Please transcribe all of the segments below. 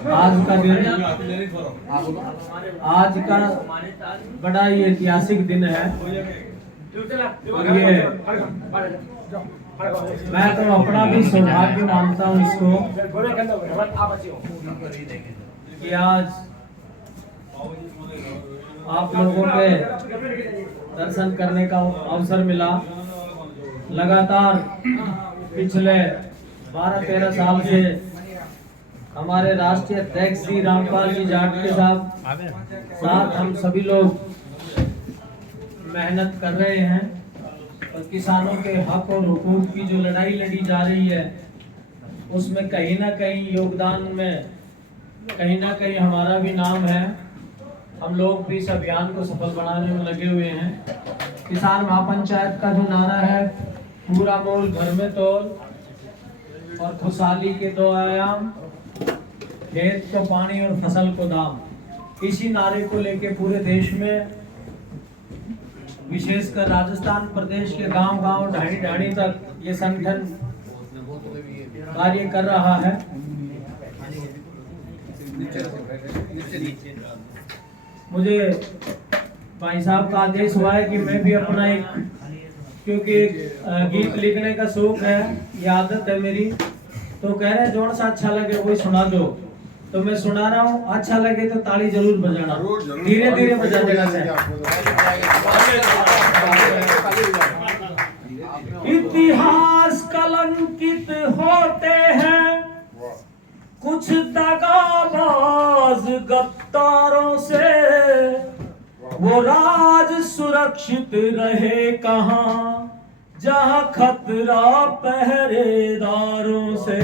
आज का दिन, आज का बड़ा ही ऐतिहासिक दिन है। और ये मैं तो अपना भी सौभाग्य मानता हूँ इसको कि आज आप लोगों के दर्शन करने का अवसर मिला। लगातार पिछले 12-13 साल से हमारे राष्ट्रीय अध्यक्ष श्री रामपाल जी जाट के साथ हम सभी लोग मेहनत कर रहे हैं और किसानों के हक और हुकूक की जो लड़ाई लड़ी जा रही है उसमें कहीं ना कहीं योगदान में कहीं ना कहीं हमारा भी नाम है। हम लोग भी इस अभियान को सफल बनाने में लगे हुए हैं। किसान महापंचायत का जो नारा है, पूरा मोल घर में तोल और खुशहाली के 2 आयाम, खेत को पानी और फसल को दाम, इसी नारे को लेके पूरे देश में, विशेषकर राजस्थान प्रदेश के गांव-गांव, ढाणी-ढाणी तक ये संगठन कार्य कर रहा है। मुझे भाई साहब का आदेश हुआ है कि मैं भी अपना एक, क्योंकि गीत लिखने का शौक है, ये आदत है मेरी, तो कह रहे हैं जोन सा अच्छा लगे वही सुना दो, तो मैं सुना रहा हूँ। अच्छा लगे तो ताली जरूर बजाना, धीरे धीरे बजा देना चाहिए। इतिहास कलंकित होते हैं कुछ दगाबाज गद्दारों से, वो राज सुरक्षित रहे कहां जहां खतरा पहरेदारों से।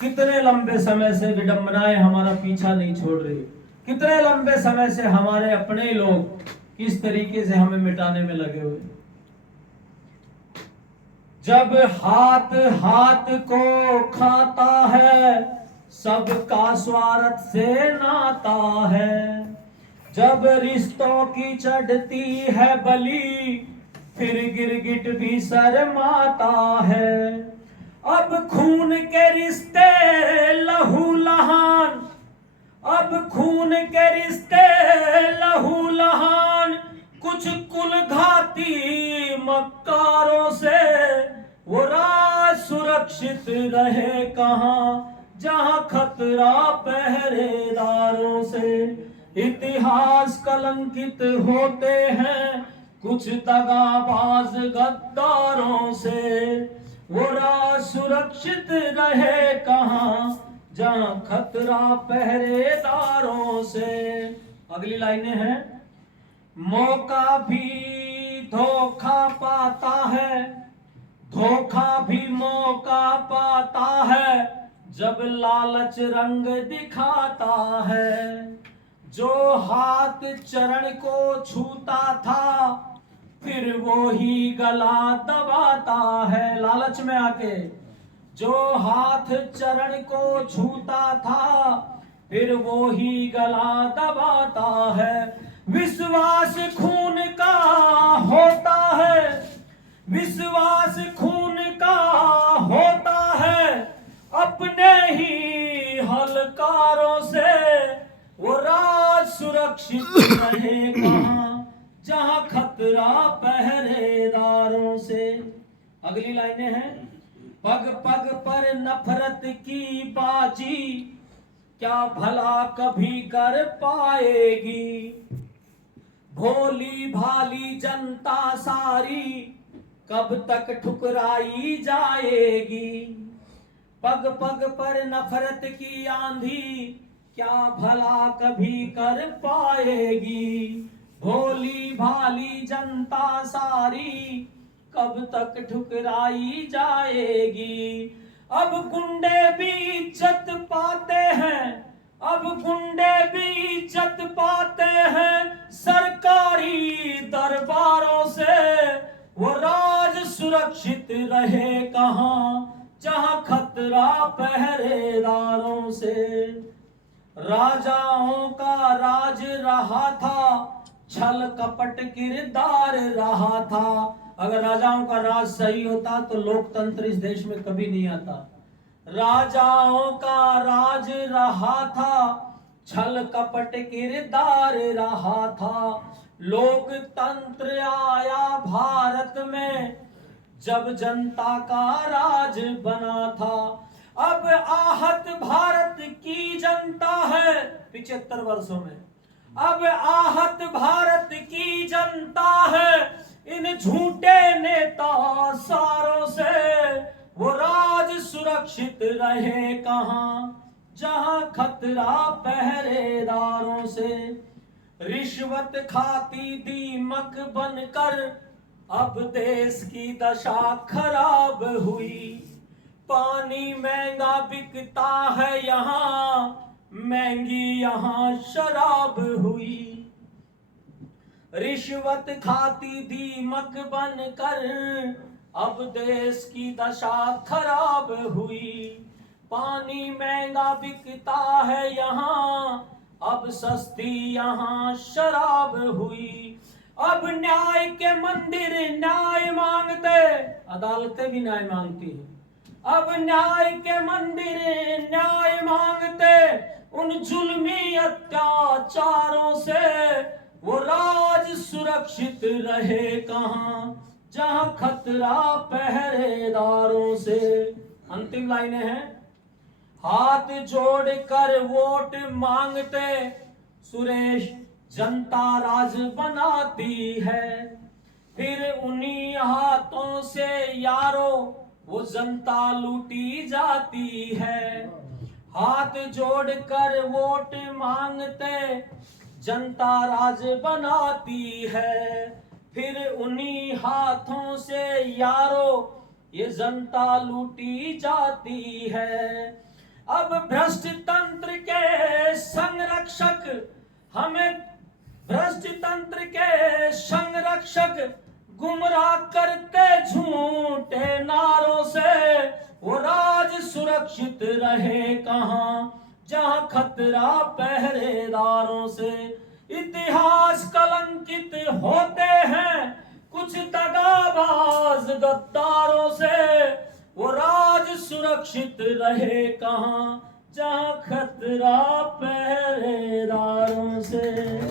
कितने लंबे समय से विडंबनाएं हमारा पीछा नहीं छोड़ रही, कितने लंबे समय से हमारे अपने लोग किस तरीके से हमें मिटाने में लगे हुए। जब हाथ हाथ को खाता है सबका स्वार्थ से नाता है, जब रिश्तों की चढ़ती है बलि फिर गिरगिट भी शर्माता है। अब खून के रिश्ते लहू लहान, अब खून के रिश्ते लहू लहान, कुछ कुल घाती मक्कारों से, वो राज सुरक्षित रहे कहां जहां खतरा पहरेदारों से। इतिहास कलंकित होते हैं कुछ दगाबाज गद्दारों से, वो राज सुरक्षित रहे कहां जहां खतरा पहरेदारों से। अगली लाइनें हैं, मौका भी धोखा पाता है, धोखा भी मौका पाता है, जब लालच रंग दिखाता है। जो हाथ चरण को छूता था फिर वो ही गला दबाता है। लालच में आके जो हाथ चरण को छूता था फिर वो ही गला दबाता है। विश्वास खून का होता है, विश्वास खून का होता है, अपने ही हलकारों से, वो राज सुरक्षित रहे कहां जहां खतरा पहरेदारों से। अगली लाइनें हैं, पग पग पर नफरत की बाजी क्या भला कभी कर पाएगी, भोली भाली जनता सारी कब तक ठुकराई जाएगी। पग पग पर नफरत की आंधी क्या भला कभी कर पाएगी, भोली भाली जनता सारी कब तक ठुकराई जाएगी। अब गुंडे भी इज्जत पाते हैं, अब गुंडे भी इज्जत पाते हैं सरकारी दरबारों से, वो राज सुरक्षित रहे कहां जहां खतरा पहरेदारों से। राजाओं का राज रहा था, छल कपट किरदार रहा था। अगर राजाओं का राज सही होता तो लोकतंत्र इस देश में कभी नहीं आता। राजाओं का राज रहा था, छल कपट किरदार रहा था। लोकतंत्र आया भारत में, जब जनता का राज बना था। अब आहत भारत की जनता है 75 वर्षों में, अब आहत भारत की जनता है इन झूठे नेता सारों से। वो राज सुरक्षित रहे कहां, जहां खतरा पहरेदारों से। रिश्वत खाती दीमक बनकर अब देश की दशा खराब हुई। पानी महंगा बिकता है यहाँ, महंगी यहाँ शराब हुई। रिश्वत खाती दीमक बनकर अब देश की दशा खराब हुई। पानी महंगा बिकता है यहाँ, अब सस्ती यहाँ शराब हुई। अब न्याय के मंदिर न्याय मांगते, अदालतें भी न्याय मांगती हैं। अब न्याय के मंदिर न्याय मांगते, उन जुल्मी अत्याचारों से। वो राज सुरक्षित रहे कहां, जहां खतरा पहरेदारों से। अंतिम लाइनें हैं। हाथ जोड़कर वोट मांगते सुरेश, जनता राज बनाती है। फिर उन्हीं हाथों से यारो वो जनता लूटी जाती है। हाथ जोड़कर वोट मांगते जनता राज बनाती है। फिर उन्हीं हाथों से यारो ये जनता लूटी जाती है। अब भ्रष्ट तंत्र के संरक्षक हमें, भ्रष्ट तंत्र के संरक्षक गुमराह करते झूठे नारों से। वो राज सुरक्षित रहे कहां, जहां खतरा पहरेदारों से। इतिहास कलंकित होते हैं कुछ दगाबाज गद्दारों से। वो राज सुरक्षित रहे कहां, जहां खतरा पहरेदारों से।